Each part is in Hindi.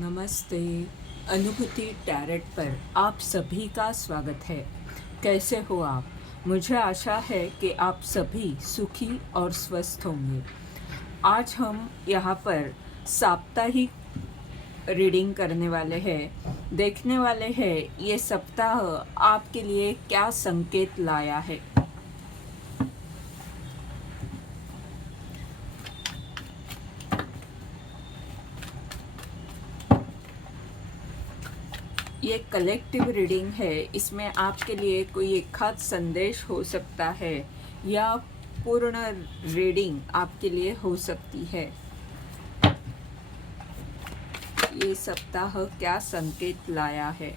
नमस्ते। अनुभूति टैरेट पर आप सभी का स्वागत है। कैसे हो आप? मुझे आशा है कि आप सभी सुखी और स्वस्थ होंगे। आज हम यहाँ पर साप्ताहिक रीडिंग करने वाले हैं। देखने वाले हैं ये सप्ताह आपके लिए क्या संकेत लाया है। ये कलेक्टिव रीडिंग है। इसमें आपके लिए कोई एक खास संदेश हो सकता है या पूर्ण रीडिंग आपके लिए हो सकती है। ये सप्ताह क्या संकेत लाया है।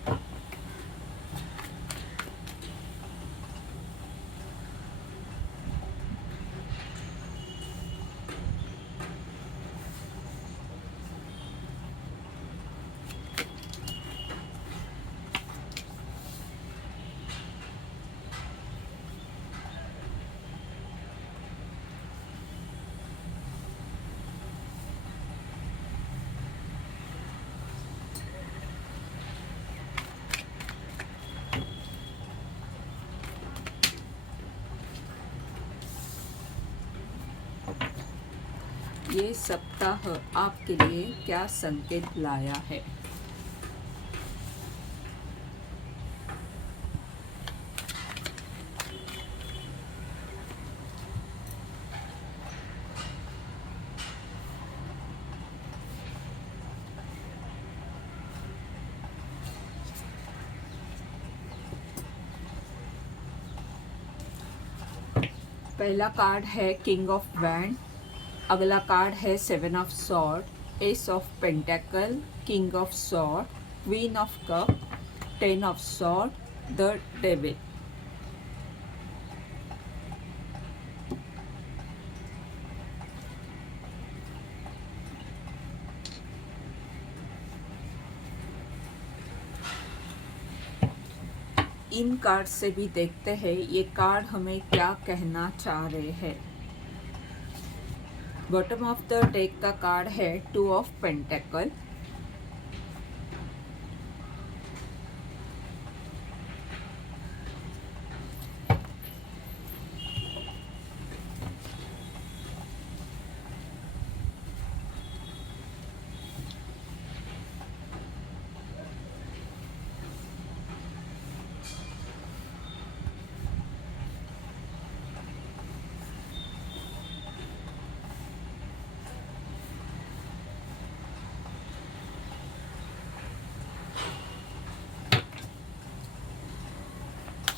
ये सप्ताह आपके लिए क्या संकेत लाया है। पहला कार्ड है किंग ऑफ वैंड। अगला कार्ड है seven of sword, S of pentacle, king of sword, queen of cup, ten of sword, the devil. In card से भी देखते हैं ये कार्ड हमें क्या कहना चाह रहे हैं। बॉटम ऑफ द डेक का कार्ड है two of pentacle.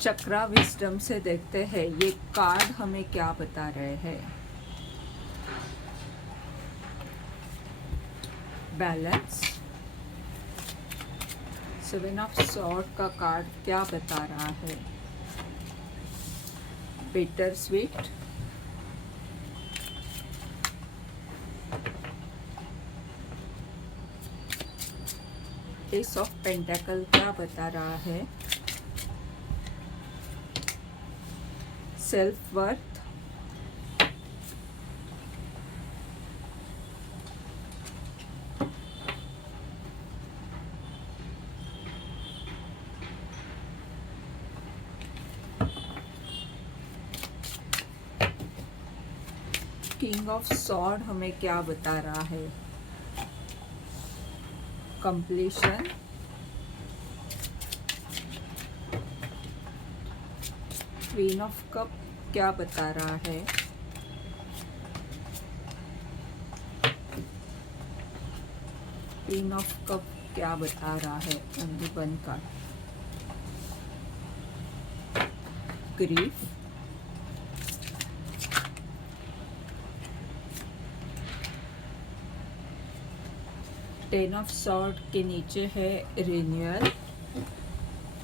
Chakra wisdom से देखते हैं ये कार्ड हमें क्या बता रहे हैं। बैलेंस। सेवन ऑफ सॉर्ड का कार्ड क्या बता रहा है। Bitter sweet. S of pentacle क्या बता रहा है। Self worth. King of sword हमें क्या बता रहा है। कंप्लीशन। क्वीन ऑफ कप क्या बता रहा है। क्वीन ऑफ कप क्या बता रहा है। Only one card. Grief. Ten of sword के नीचे है रिन्यूअल।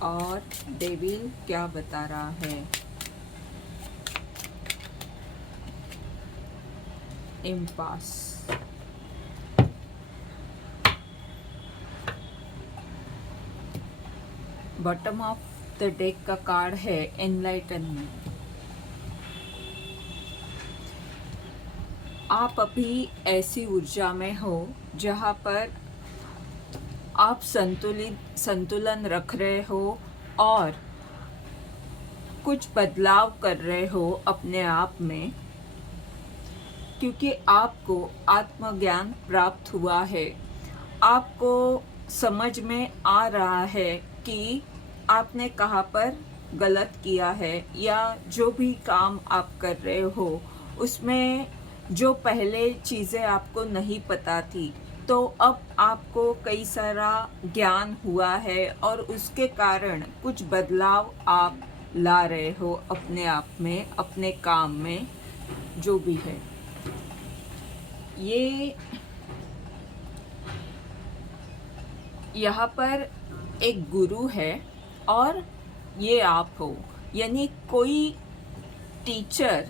और डेविल क्या बता रहा है। Impasse. Bottom of the deck का कार्ड है एनलाइटनमेंट। आप अभी ऐसी ऊर्जा में हो जहाँ पर आप संतुलन रख रहे हो और कुछ बदलाव कर रहे हो अपने आप में, क्योंकि आपको आत्मज्ञान प्राप्त हुआ है। आपको समझ में आ रहा है कि आपने कहाँ पर गलत किया है, या जो भी काम आप कर रहे हो उसमें जो पहले चीज़ें आपको नहीं पता थी, तो अब आपको कई सारा ज्ञान हुआ है और उसके कारण कुछ बदलाव आप ला रहे हो अपने आप में, अपने काम में, जो भी है। ये यहाँ पर एक गुरु है और ये आप हो, यानी कोई टीचर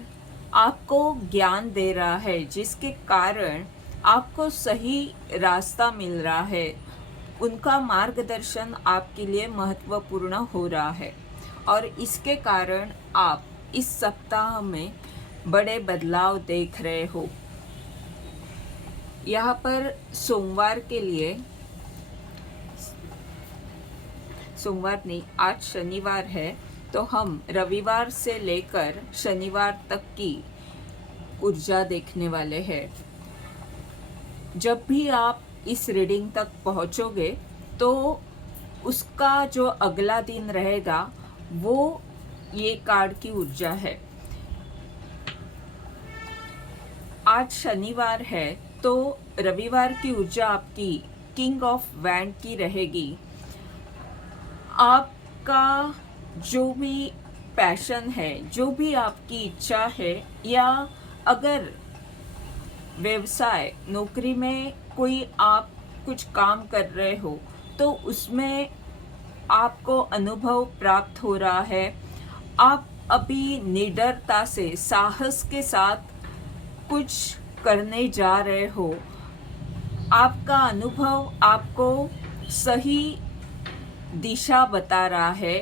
आपको ज्ञान दे रहा है जिसके कारण आपको सही रास्ता मिल रहा है। उनका मार्गदर्शन आपके लिए महत्वपूर्ण हो रहा है और इसके कारण आप इस सप्ताह में बड़े बदलाव देख रहे हो। यहाँ पर सोमवार के लिए, सोमवार नहीं, आज शनिवार है, तो हम रविवार से लेकर शनिवार तक की ऊर्जा देखने वाले हैं। जब भी आप इस रीडिंग तक पहुंचोगे तो उसका जो अगला दिन रहेगा वो ये कार्ड की ऊर्जा है। आज शनिवार है तो रविवार की ऊर्जा आपकी किंग ऑफ वैंड की रहेगी। आपका जो भी पैशन है, जो भी आपकी इच्छा है, या अगर व्यवसाय नौकरी में कोई आप कुछ काम कर रहे हो तो उसमें आपको अनुभव प्राप्त हो रहा है। आप अभी निडरता से, साहस के साथ कुछ करने जा रहे हो। आपका अनुभव आपको सही दिशा बता रहा है।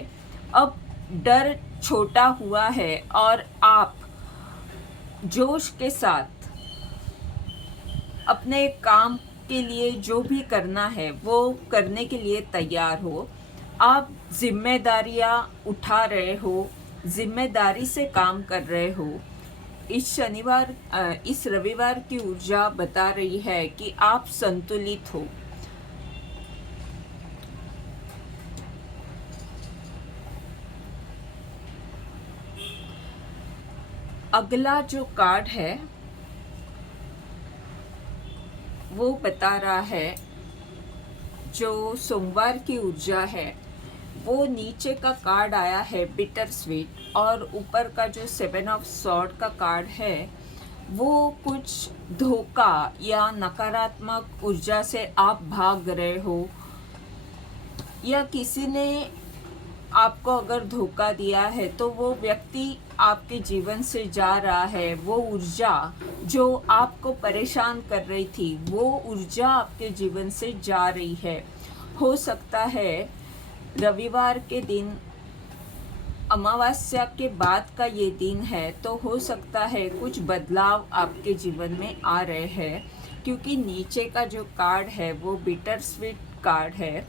अब डर छोटा हुआ है और आप जोश के साथ अपने काम के लिए जो भी करना है वो करने के लिए तैयार हो। आप जिम्मेदारियां उठा रहे हो, जिम्मेदारी से काम कर रहे हो। इस रविवार की ऊर्जा बता रही है कि आप संतुलित हो। अगला जो कार्ड है वो बता रहा है, जो सोमवार की ऊर्जा है वो नीचे का कार्ड आया है बिटर स्वीट, और ऊपर का जो 7 ऑफ सॉर्ड का कार्ड है वो कुछ धोखा या नकारात्मक ऊर्जा से आप भाग रहे हो, या किसी ने आपको अगर धोखा दिया है तो वो व्यक्ति आपके जीवन से जा रहा है। वो ऊर्जा जो आपको परेशान कर रही थी वो ऊर्जा आपके जीवन से जा रही है। हो सकता है रविवार के दिन, अमावस्या के बाद का ये दिन है, तो हो सकता है कुछ बदलाव आपके जीवन में आ रहे हैं, क्योंकि नीचे का जो कार्ड है वो बिटर स्वीट कार्ड है,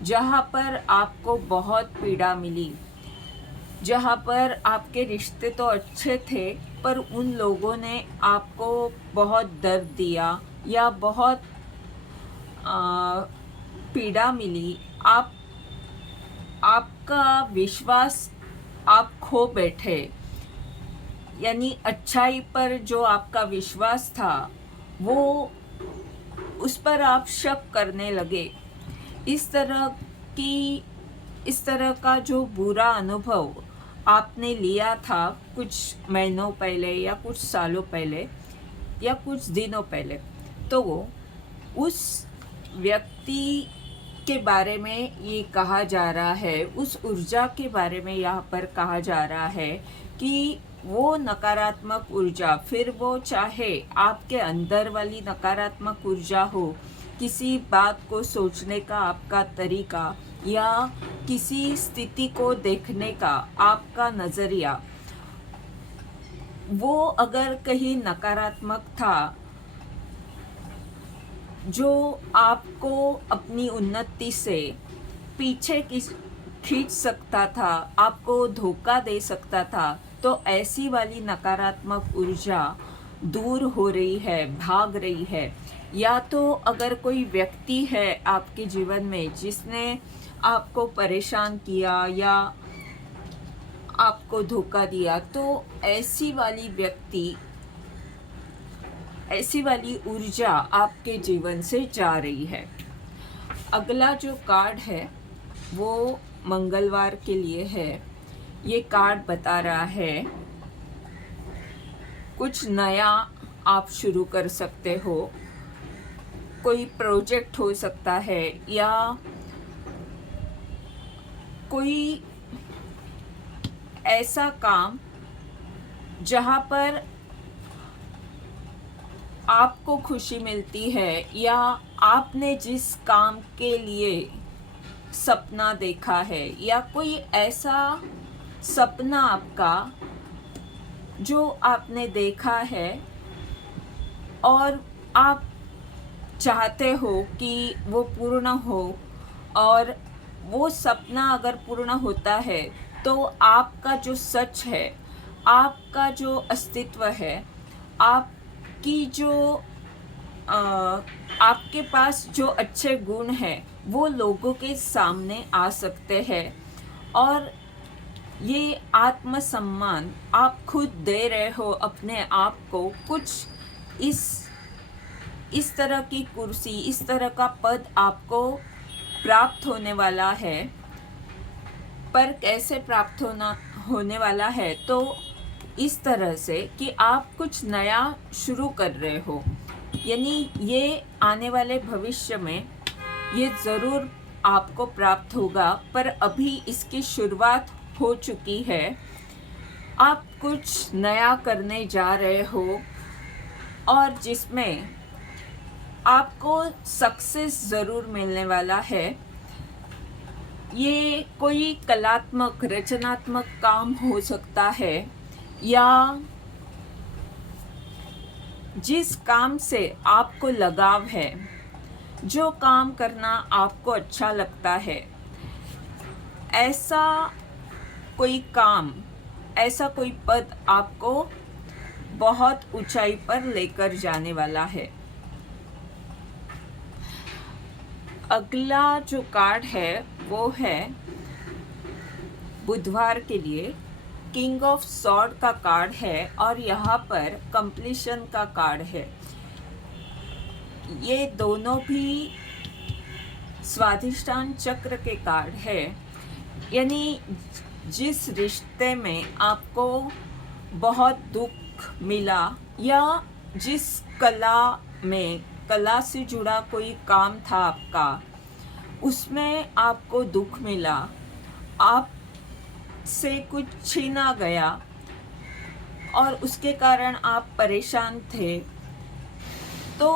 जहाँ पर आपको बहुत पीड़ा मिली, जहाँ पर आपके रिश्ते तो अच्छे थे पर उन लोगों ने आपको बहुत दर्द दिया या बहुत पीड़ा मिली। आपका विश्वास आप खो बैठे, यानी अच्छाई पर जो आपका विश्वास था वो, उस पर आप शक करने लगे। इस तरह का जो बुरा अनुभव आपने लिया था कुछ महीनों पहले या कुछ सालों पहले या कुछ दिनों पहले, तो उस व्यक्ति के बारे में ये कहा जा रहा है, उस ऊर्जा के बारे में यहाँ पर कहा जा रहा है कि वो नकारात्मक ऊर्जा, फिर वो चाहे आपके अंदर वाली नकारात्मक ऊर्जा हो, किसी बात को सोचने का आपका तरीका या किसी स्थिति को देखने का आपका नज़रिया, वो अगर कहीं नकारात्मक था जो आपको अपनी उन्नति से पीछे खींच सकता था, आपको धोखा दे सकता था, तो ऐसी वाली नकारात्मक ऊर्जा दूर हो रही है, भाग रही है। या तो अगर कोई व्यक्ति है आपके जीवन में जिसने आपको परेशान किया या आपको धोखा दिया, तो ऐसी वाली ऊर्जा आपके जीवन से जा रही है। अगला जो कार्ड है वो मंगलवार के लिए है। ये कार्ड बता रहा है कुछ नया आप शुरू कर सकते हो। कोई प्रोजेक्ट हो सकता है या कोई ऐसा काम जहाँ पर आपको खुशी मिलती है, या आपने जिस काम के लिए सपना देखा है, या कोई ऐसा सपना आपका जो आपने देखा है और आप चाहते हो कि वो पूर्ण हो, और वो सपना अगर पूर्ण होता है तो आपका जो सच है, आपका जो अस्तित्व है, आपकी जो आपके पास जो अच्छे गुण हैं वो लोगों के सामने आ सकते हैं। और ये आत्मसम्मान आप खुद दे रहे हो अपने आप को। कुछ इस तरह की कुर्सी, इस तरह का पद आपको प्राप्त होने वाला है। पर कैसे प्राप्त होने वाला है? तो इस तरह से कि आप कुछ नया शुरू कर रहे हो, यानी ये आने वाले भविष्य में ये ज़रूर आपको प्राप्त होगा, पर अभी इसकी शुरुआत हो चुकी है। आप कुछ नया करने जा रहे हो और जिसमें आपको सक्सेस ज़रूर मिलने वाला है। ये कोई कलात्मक, रचनात्मक काम हो सकता है, या जिस काम से आपको लगाव है, जो काम करना आपको अच्छा लगता है, ऐसा कोई काम, ऐसा कोई पद आपको बहुत ऊंचाई पर लेकर जाने वाला है। अगला जो कार्ड है वो है बुधवार के लिए किंग ऑफ सॉर्ड का कार्ड है, और यहाँ पर कंप्लीशन का कार्ड है। ये दोनों भी स्वाधिष्ठान चक्र के कार्ड है, यानी जिस रिश्ते में आपको बहुत दुख मिला, या जिस कला से जुड़ा कोई काम था आपका, उसमें आपको दुख मिला, आप से कुछ छीना गया और उसके कारण आप परेशान थे, तो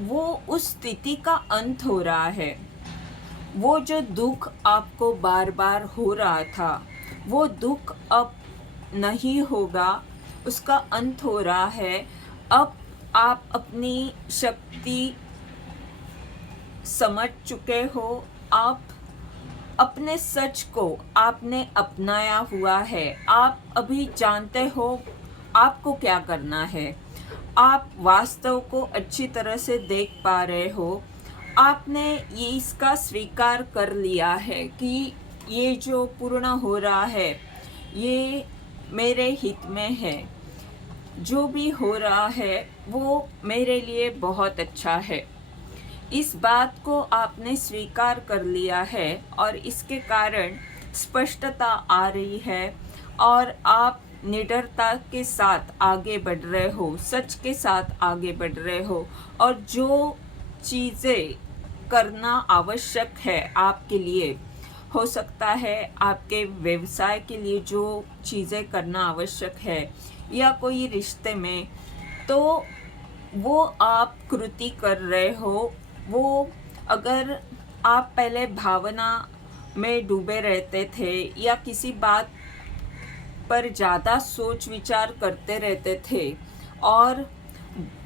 वो उस स्थिति का अंत हो रहा है। वो जो दुख आपको बार बार हो रहा था, वो दुख अब नहीं होगा, उसका अंत हो रहा है। अब आप अपनी शक्ति समझ चुके हो, आप अपने सच को आपने अपनाया हुआ है। आप अभी जानते हो आपको क्या करना है। आप वास्तव को अच्छी तरह से देख पा रहे हो। आपने ये इसका स्वीकार कर लिया है कि ये जो पूर्ण हो रहा है ये मेरे हित में है। जो भी हो रहा है वो मेरे लिए बहुत अच्छा है। इस बात को आपने स्वीकार कर लिया है और इसके कारण स्पष्टता आ रही है, और आप निडरता के साथ आगे बढ़ रहे हो, सच के साथ आगे बढ़ रहे हो। और जो चीज़ें करना आवश्यक है आपके लिए, हो सकता है आपके व्यवसाय के लिए जो चीज़ें करना आवश्यक है, या कोई रिश्ते में, तो वो आप कृति कर रहे हो। वो अगर आप पहले भावना में डूबे रहते थे या किसी बात पर ज़्यादा सोच विचार करते रहते थे और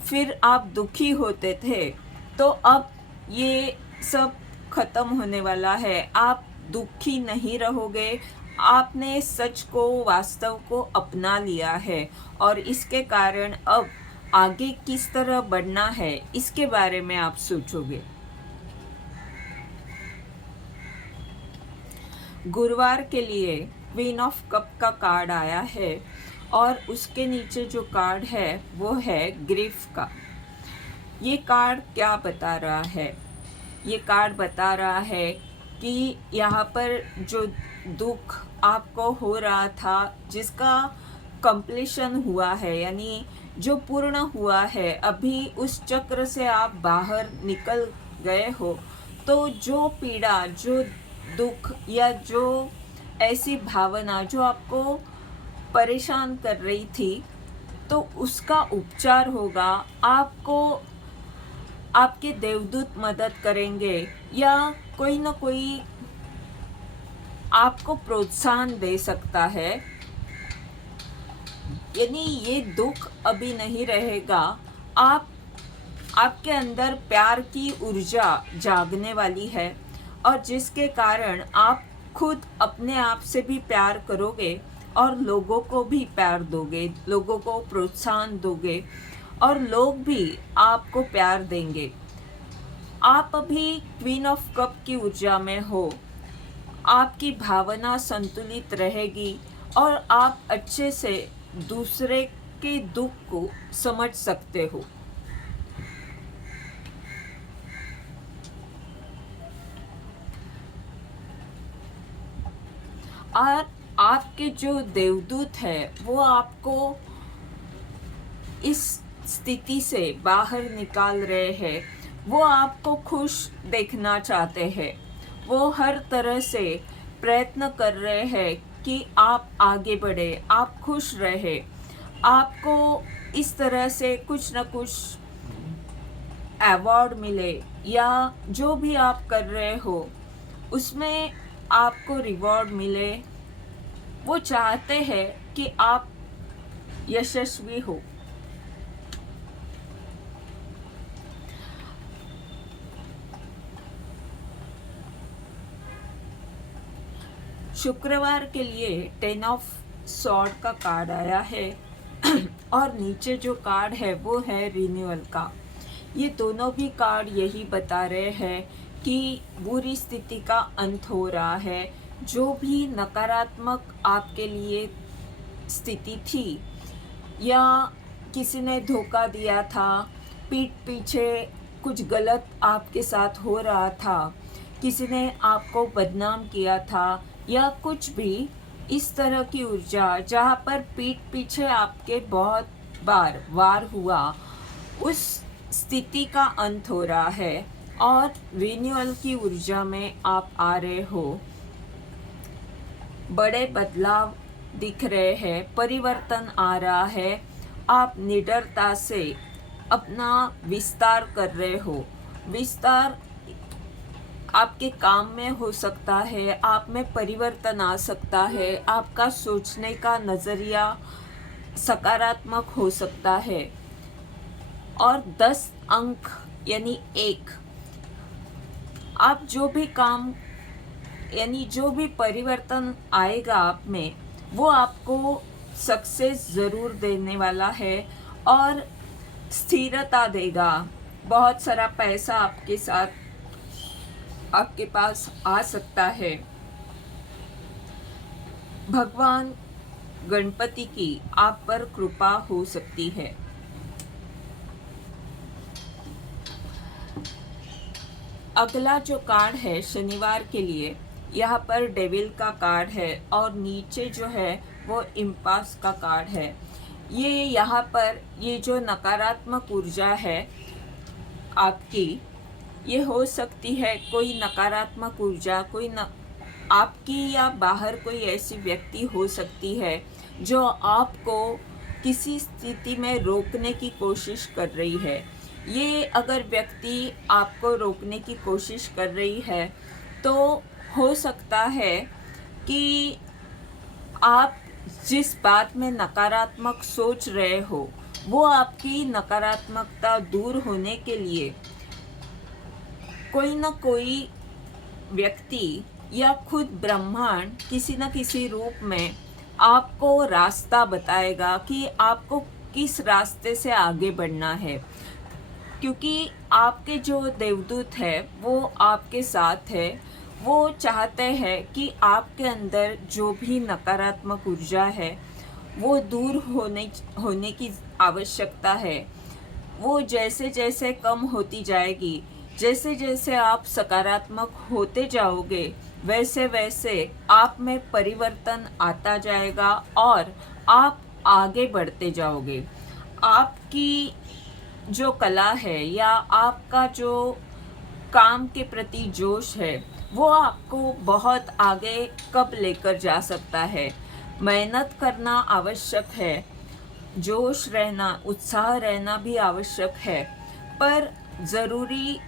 फिर आप दुखी होते थे, तो अब ये सब खत्म होने वाला है। आप दुखी नहीं रहोगे। आपने सच को, वास्तव को अपना लिया है और इसके कारण अब आगे किस तरह बढ़ना है इसके बारे में आप सोचोगे। गुरुवार के लिए क्वीन ऑफ कप का कार्ड आया है और उसके नीचे जो कार्ड है वो है ग्रीफ का। ये कार्ड क्या बता रहा है? ये कार्ड बता रहा है कि यहाँ पर जो दुख आपको हो रहा था, जिसका कंप्लीशन हुआ है, यानी जो पूर्ण हुआ है, अभी उस चक्र से आप बाहर निकल गए हो, तो जो पीड़ा, जो दुख या जो ऐसी भावना जो आपको परेशान कर रही थी, तो उसका उपचार होगा। आपको आपके देवदूत मदद करेंगे या कोई ना कोई आपको प्रोत्साहन दे सकता है। यानी ये दुख अभी नहीं रहेगा। आपके अंदर प्यार की ऊर्जा जागने वाली है और जिसके कारण आप खुद अपने आप से भी प्यार करोगे और लोगों को भी प्यार दोगे, लोगों को प्रोत्साहन दोगे और लोग भी आपको प्यार देंगे। आप अभी क्वीन ऑफ कप की ऊर्जा में हो। आपकी भावना संतुलित रहेगी और आप अच्छे से दूसरे के दुख को समझ सकते हो। और आपके जो देवदूत है वो आपको इस स्थिति से बाहर निकाल रहे हैं। वो आपको खुश देखना चाहते हैं। वो हर तरह से प्रयत्न कर रहे हैं कि आप आगे बढ़े, आप खुश रहे। आपको इस तरह से कुछ न कुछ अवार्ड मिले या जो भी आप कर रहे हो उसमें आपको रिवॉर्ड मिले। वो चाहते हैं कि आप यशस्वी हो। शुक्रवार के लिए 10 ऑफ सॉर्ड का कार्ड आया है और नीचे जो कार्ड है वो है रिन्यूअल का। ये दोनों भी कार्ड यही बता रहे हैं कि बुरी स्थिति का अंत हो रहा है। जो भी नकारात्मक आपके लिए स्थिति थी या किसी ने धोखा दिया था, पीठ पीछे कुछ गलत आपके साथ हो रहा था, किसी ने आपको बदनाम किया था या कुछ भी इस तरह की ऊर्जा जहाँ पर पीठ पीछे आपके बहुत बार वार हुआ, उस स्थिति का अंत हो रहा है और रिन्यूअल की ऊर्जा में आप आ रहे हो। बड़े बदलाव दिख रहे हैं, परिवर्तन आ रहा है। आप निडरता से अपना विस्तार कर रहे हो। विस्तार आपके काम में हो सकता है, आप में परिवर्तन आ सकता है, आपका सोचने का नज़रिया सकारात्मक हो सकता है। और 10 अंक यानी 1, आप जो भी काम यानी जो भी परिवर्तन आएगा आप में, वो आपको सक्सेस ज़रूर देने वाला है और स्थिरता देगा। बहुत सारा पैसा आपके साथ आपके पास आ सकता है। भगवान गणपति की आप पर कृपा हो सकती है। अगला जो कार्ड है शनिवार के लिए, यहाँ पर डेविल का कार्ड है और नीचे जो है वो इम्पास का कार्ड है। ये यहाँ पर ये जो नकारात्मक ऊर्जा है आपकी, ये हो सकती है कोई नकारात्मक ऊर्जा, आपकी या बाहर कोई ऐसी व्यक्ति हो सकती है जो आपको किसी स्थिति में रोकने की कोशिश कर रही है। ये अगर व्यक्ति आपको रोकने की कोशिश कर रही है तो हो सकता है कि आप जिस बात में नकारात्मक सोच रहे हो वो आपकी नकारात्मकता दूर होने के लिए कोई ना कोई व्यक्ति या खुद ब्रह्मांड किसी न किसी रूप में आपको रास्ता बताएगा कि आपको किस रास्ते से आगे बढ़ना है, क्योंकि आपके जो देवदूत है वो आपके साथ है। वो चाहते हैं कि आपके अंदर जो भी नकारात्मक ऊर्जा है वो दूर होने की आवश्यकता है। वो जैसे जैसे कम होती जाएगी, जैसे जैसे आप सकारात्मक होते जाओगे, वैसे वैसे आप में परिवर्तन आता जाएगा और आप आगे बढ़ते जाओगे। आपकी जो कला है या आपका जो काम के प्रति जोश है वो आपको बहुत आगे कब लेकर जा सकता है। मेहनत करना आवश्यक है, जोश रहना, उत्साह रहना भी आवश्यक है, पर ज़रूरी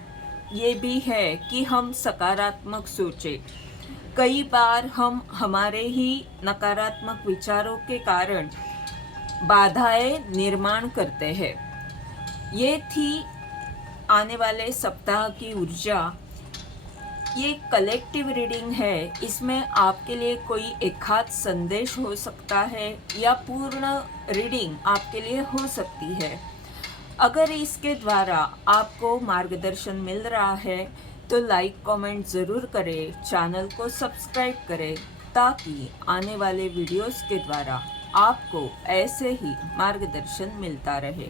ये भी है कि हम सकारात्मक सोचें। कई बार हम हमारे ही नकारात्मक विचारों के कारण बाधाएं निर्माण करते हैं। ये थी आने वाले सप्ताह की ऊर्जा। ये कलेक्टिव रीडिंग है, इसमें आपके लिए कोई एक आध संदेश हो सकता है या पूर्ण रीडिंग आपके लिए हो सकती है। अगर इसके द्वारा आपको मार्गदर्शन मिल रहा है तो लाइक कमेंट ज़रूर करें, चैनल को सब्सक्राइब करें ताकि आने वाले वीडियोस के द्वारा आपको ऐसे ही मार्गदर्शन मिलता रहे।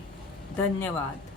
धन्यवाद।